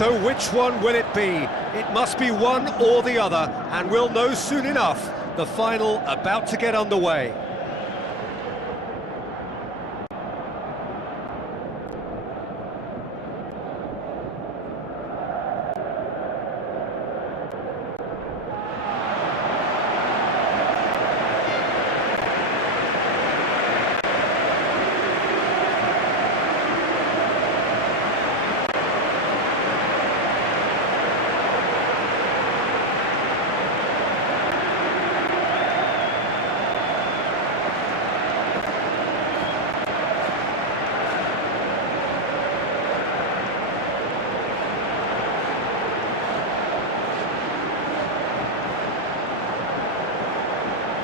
So which one will it be? It must be one or the other, and we'll know soon enough. The final about to get underway.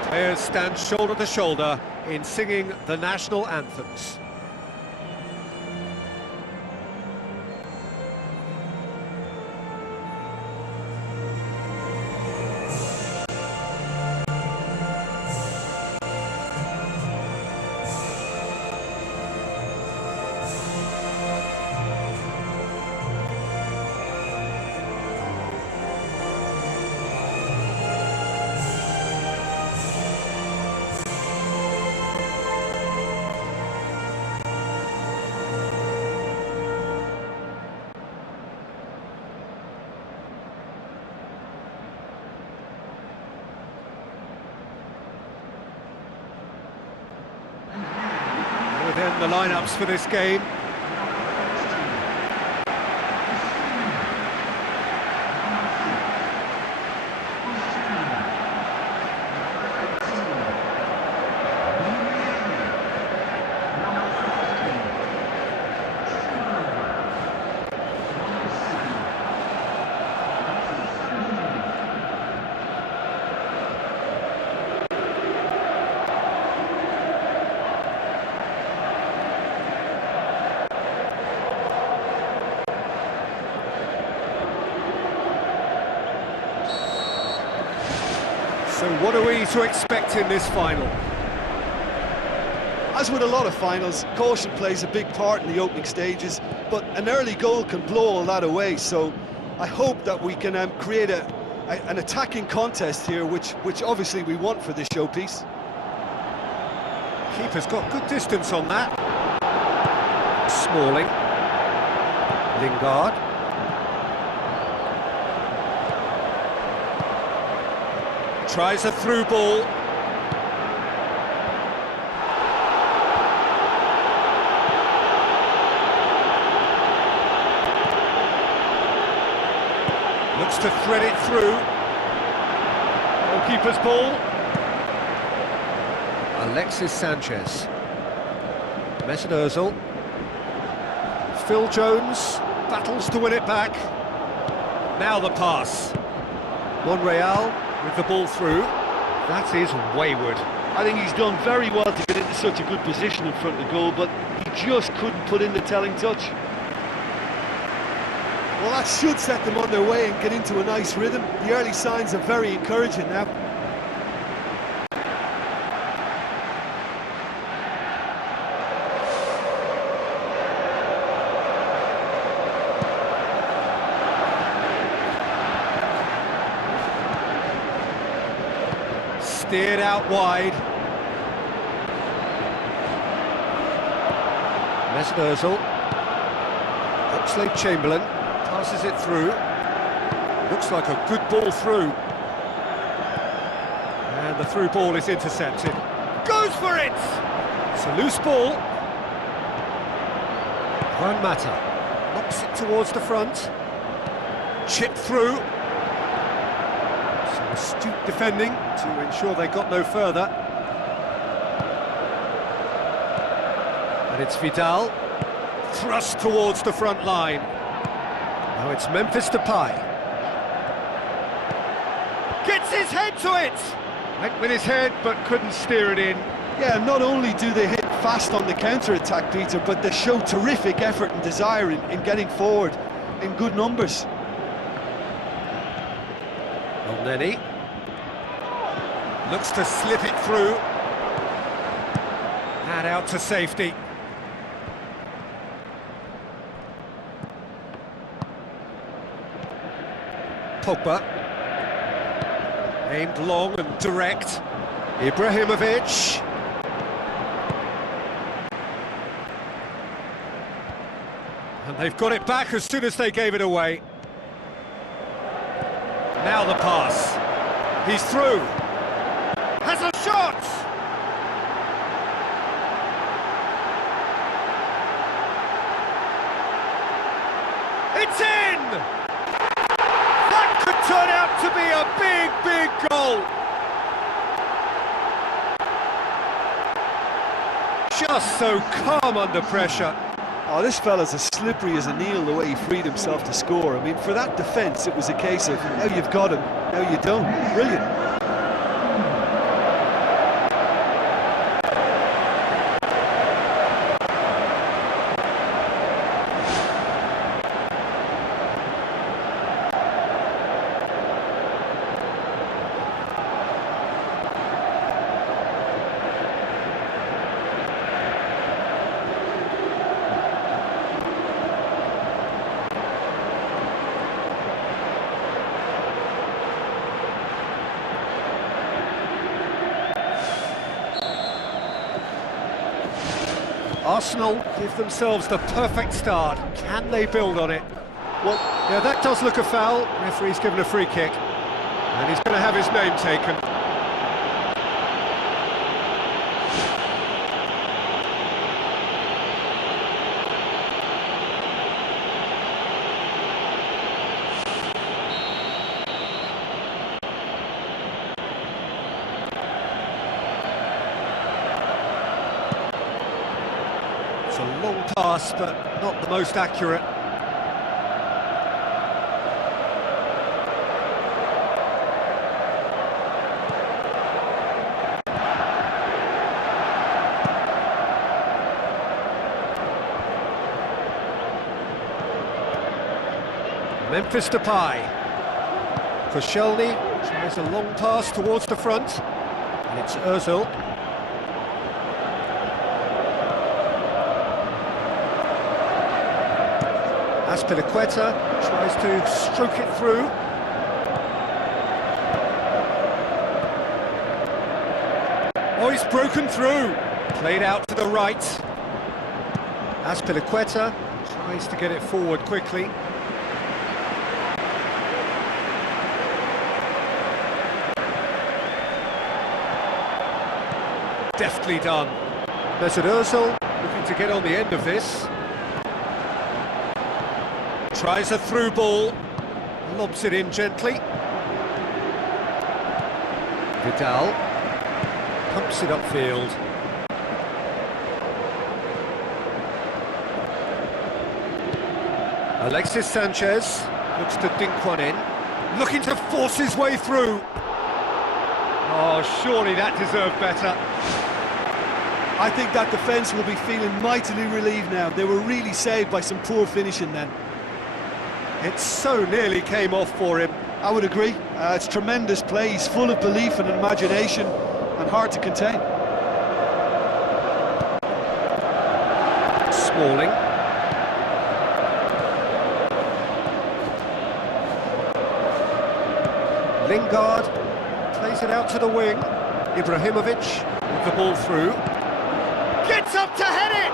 Players stand shoulder to shoulder in singing the national anthems. Within the lineups for this game. So what are we to expect in this final? As with a lot of finals, caution plays a big part in the opening stages, but an early goal can blow all that away, so I hope that we can create an attacking contest here, which obviously we want for this showpiece. Keeper's got good distance on that. Smalling. Lingard. Tries a through ball. Looks to thread it through. Goalkeeper's ball. Alexis Sanchez. Mesut Ozil. Phil Jones battles to win it back. Now the pass. Monreal with the ball through. That is wayward. I think he's done very well to get into such a good position in front of the goal, but he just couldn't put in the telling touch. Well, that should set them on their way and get into a nice rhythm. The early signs are very encouraging now. Steered out wide. Mesut Ozil. Oxlade-Chamberlain passes it through. Looks like a good ball through. And the through ball is intercepted. Goes for it! It's a loose ball. Juan Mata knocks it towards the front. Chip through. Some astute defending to ensure they got no further. And it's Vidal. Thrust towards the front line. Now it's Memphis Depay. Gets his head to it! Went with his head, but couldn't steer it in. Yeah, not only do they hit fast on the counter-attack, Peter, but they show terrific effort and desire in getting forward in good numbers. Elneny looks to slip it through. And out to safety. Pogba. Aimed long and direct. Ibrahimovic. And they've got it back as soon as they gave it away. Now the pass. He's through. Has a shot! It's in! That could turn out to be a big, big goal. Just so calm under pressure. Oh, this fella's as slippery as a Neil, the way he freed himself to score. I mean, for that defence, it was a case of now you've got him, now you don't. Brilliant. Arsenal give themselves the perfect start. Can they build on it? Well, yeah, that does look a foul. Referee's given a free kick. And he's going to have his name taken. It's a long pass, but not the most accurate. Memphis Depay. Koscielny tries a long pass towards the front. And it's Ozil. Azpilicueta tries to stroke it through. Oh, he's broken through. Played out to the right. Azpilicueta tries to get it forward quickly. Deftly done. Mesut Ozil looking to get on the end of this. Tries a through ball, lobs it in gently. Vidal pumps it upfield. Alexis Sanchez looks to dink one in, looking to force his way through. Oh, surely that deserved better. I think that defence will be feeling mightily relieved now. They were really saved by some poor finishing then. It so nearly came off for him. I would agree. It's tremendous play. He's full of belief and imagination and hard to contain. Smalling. Lingard plays it out to the wing. Ibrahimovic with the ball through. Gets up to head it!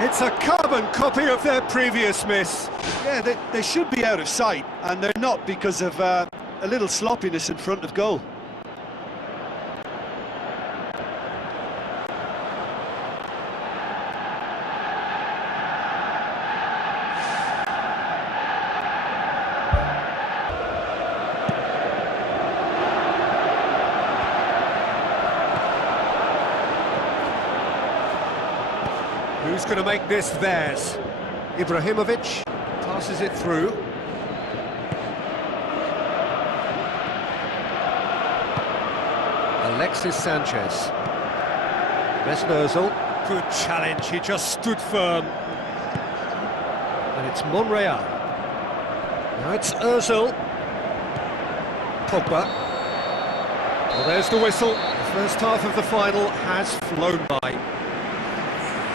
It's a carbon copy of their previous miss. Yeah, they should be out of sight, and they're not because of a little sloppiness in front of goal. Who's going to make this theirs? Ibrahimovic passes it through. Alexis Sanchez. Mesut Ozil. Good challenge, he just stood firm. And it's Monreal. Now it's Ozil. Pogba. Well, there's the whistle. The first half of the final has flown by.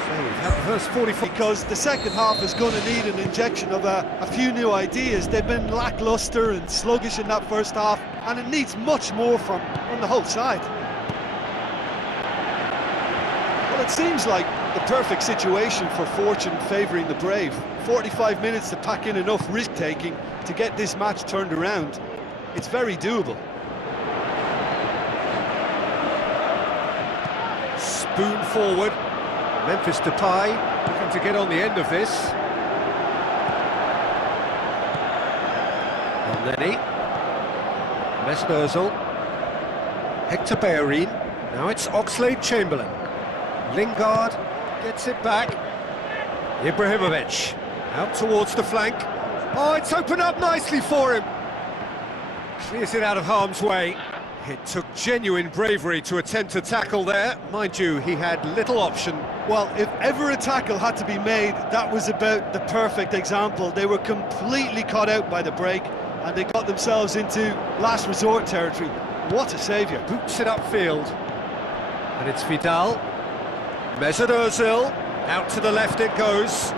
So we've That first 45. Because the second half is going to need an injection of a few new ideas. They've been lacklustre and sluggish in that first half, and it needs much more from the whole side. Well, it seems like the perfect situation for fortune favouring the brave. 45 minutes to pack in enough risk-taking to get this match turned around. It's very doable. Spoon forward. Memphis Depay looking to get on the end of this. Lenny. Mesut Ozil. Hector Bellerin. Now it's Oxlade-Chamberlain. Lingard gets it back. Ibrahimovic out towards the flank. Oh, it's opened up nicely for him. Clears it out of harm's way. It took genuine bravery to attempt to tackle there. Mind you, he had little option. Well, if ever a tackle had to be made, that was about the perfect example. They were completely caught out by the break, and they got themselves into last resort territory. What a saviour. Boots it upfield. And it's Vidal. Mesut Ozil. Out to the left it goes.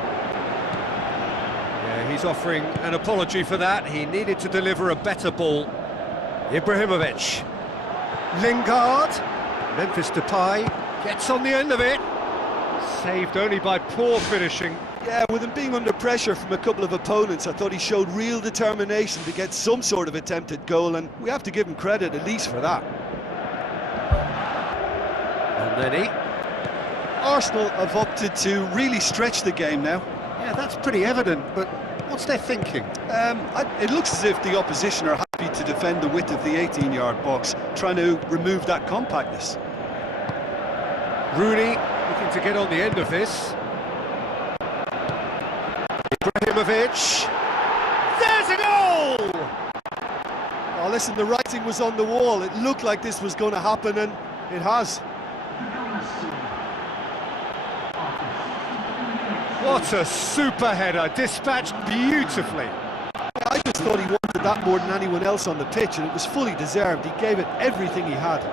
Yeah, he's offering an apology for that. He needed to deliver a better ball. Ibrahimovic. Lingard. Memphis Depay gets on the end of it. Saved only by poor finishing. Yeah, with him being under pressure from a couple of opponents, I thought he showed real determination to get some sort of attempted goal, and we have to give him credit at least for that. And Lenny. Arsenal have opted to really stretch the game now. Yeah, that's pretty evident, but what's their thinking? It looks as if the opposition are happy to defend the width of the 18-yard box, trying to remove that compactness. Rooney looking to get on the end of this. Ibrahimovic. There's a goal! Oh, listen, the writing was on the wall. It looked like this was going to happen, and it has. What a super header, dispatched beautifully. I just thought he wanted that more than anyone else on the pitch, and it was fully deserved. He gave it everything he had.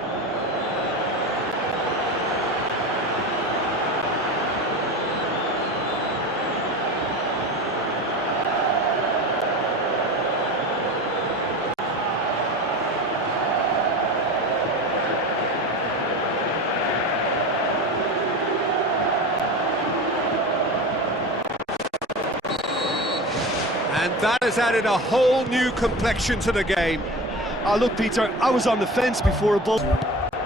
And that has added a whole new complexion to the game. Oh, look, Peter, I was on the fence before a ball.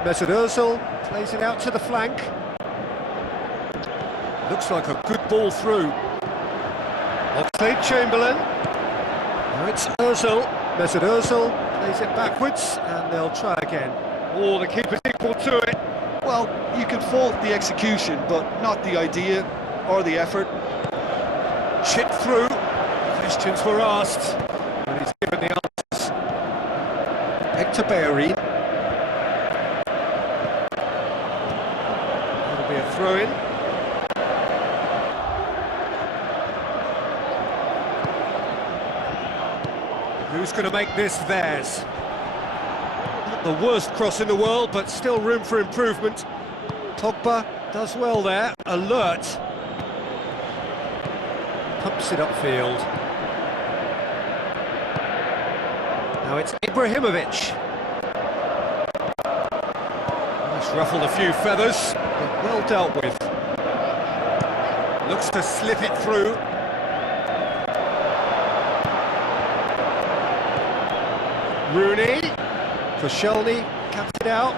Mesut Ozil plays it out to the flank. Looks like a good ball through. Oxlade-Chamberlain. Now it's Ozil. Mesut Ozil plays it backwards, and they'll try again. Oh, the keeper's equal to it. Well, you can fault the execution, but not the idea or the effort. Chipped through. Questions were asked, and he's given the answers. Hector Bellerin. That'll be a throw-in. Who's going to make this theirs? Not the worst cross in the world, but still room for improvement. Pogba does well there, alert. Pumps it upfield. Now it's Ibrahimovic. He's ruffled a few feathers, but well dealt with. Looks to slip it through. Rooney. Koscielny caps it out.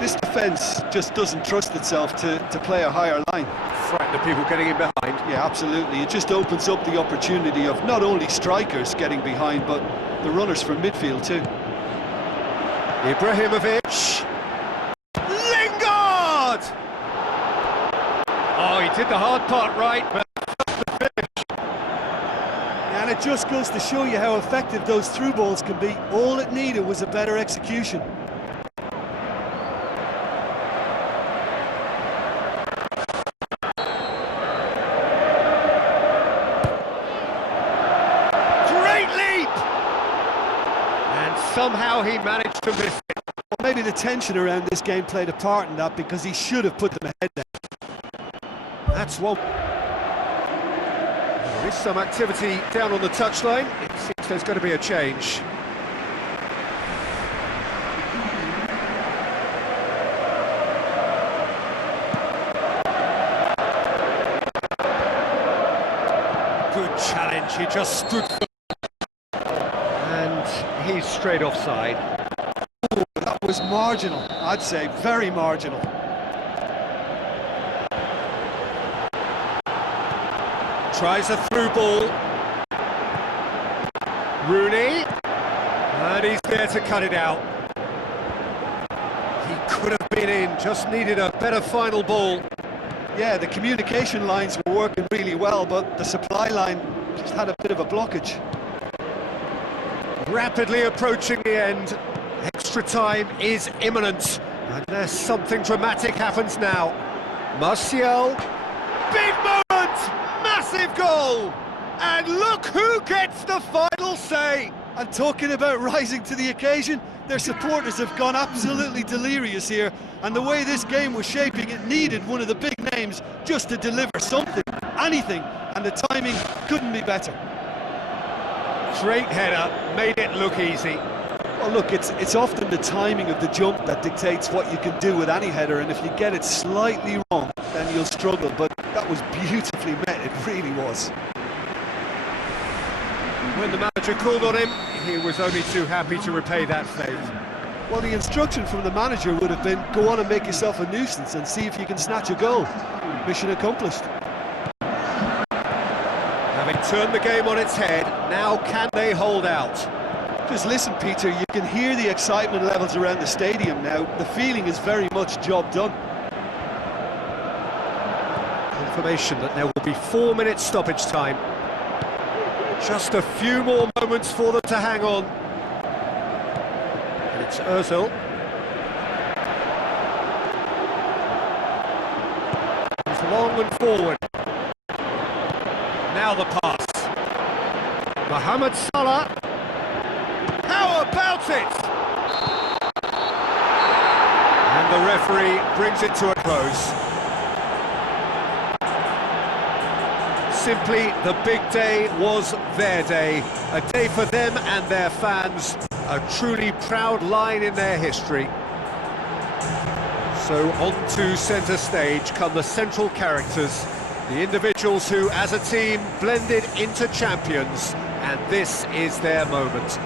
This defence just doesn't trust itself to play a higher line. Frighten the people getting in behind. Yeah, absolutely. It just opens up the opportunity of not only strikers getting behind, but the runners from midfield too. Ibrahimovic. Lingard! Oh, he did the hard part right, but the finish. And it just goes to show you how effective those through balls can be. All it needed was a better execution. and somehow he managed to miss it. Well, maybe the tension around this game played a part in that, because he should have put them ahead there. That's one. There is some activity down on the touchline. It seems there's going to be a change. Good challenge, he just stood for... And he's straight offside. Ooh, that was marginal, I'd say, very marginal. Tries a through ball. Rooney. And he's there to cut it out. He could have been in, just needed a better final ball. Yeah, the communication lines were working really well, but the supply line just had a bit of a blockage. Rapidly approaching the end. Extra time is imminent. Unless something dramatic happens now. Martial. Big moment! Massive goal! And look who gets the final say! And talking about rising to the occasion, their supporters have gone absolutely delirious here, and the way this game was shaping, it needed one of the big names just to deliver something, anything, and the timing couldn't be better. Straight header, made it look easy. Well, look, it's often the timing of the jump that dictates what you can do with any header, and if you get it slightly wrong, then you'll struggle, but that was beautifully met, it really was. When the manager called on him, he was only too happy to repay that favour. Well, the instruction from the manager would have been, go on and make yourself a nuisance and see if you can snatch a goal. Mission accomplished. Having turned the game on its head, now can they hold out? Just listen, Peter, you can hear the excitement levels around the stadium now. The feeling is very much job done. Confirmation that there will be 4 minutes stoppage time. Just a few more moments for them to hang on. And it's Ozil. He's long and forward. Now the pass. Mohamed Salah. How about it? And the referee brings it to a close. Simply, the big day was their day. A day for them and their fans. A truly proud line in their history. So on to centre stage come the central characters. The individuals who, as a team, blended into champions. And this is their moment.